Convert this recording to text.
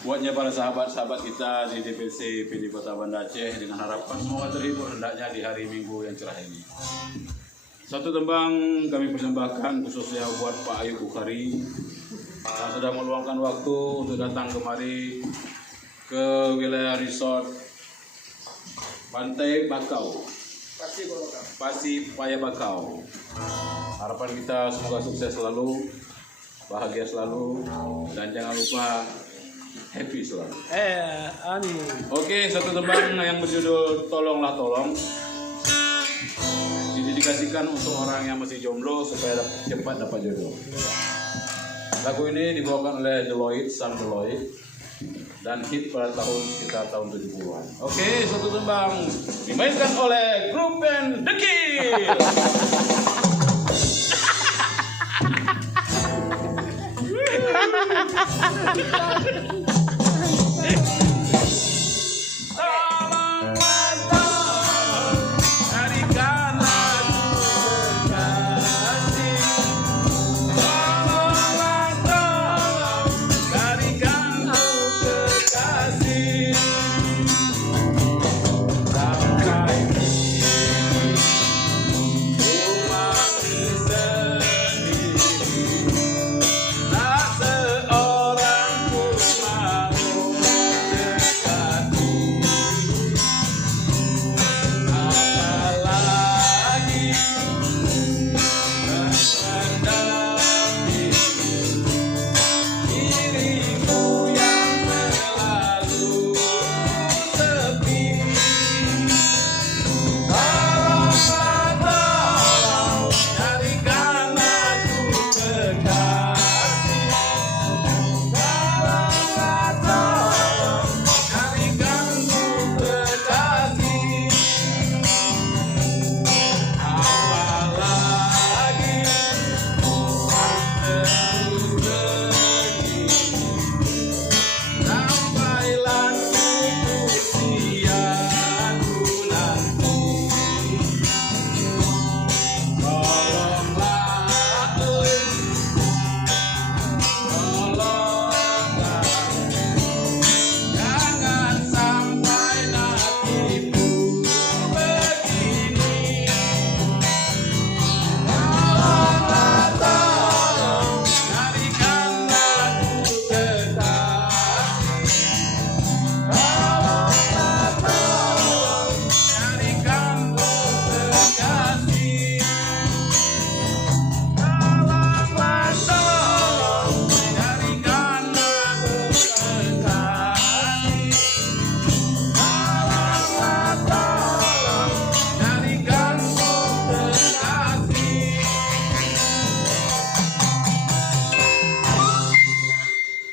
buatnya para sahabat-sahabat kita di DPC PD Kota Banda Aceh dengan harapan semoga terhibur hendaknya di hari Minggu yang cerah ini. Satu tembang kami persembahkan khususnya buat Pak Ayub Bukhari yang sedang meluangkan waktu untuk datang kemari ke wilayah resort Pantai Bakau, Pasi Paya Bakau. Harapan kita semoga sukses selalu, bahagia selalu, dan jangan lupa happy selalu. Amin. Oke, satu tembang yang berjudul Tolonglah Tolong didedikasikan untuk orang yang masih jomblo supaya cepat dapat jodoh. Lagu ini dibawakan oleh Deloitte, Sam Deloitte, dan hit pada sekitar tahun 70-an. Oke, satu tembang dimainkan oleh grup band The Kill.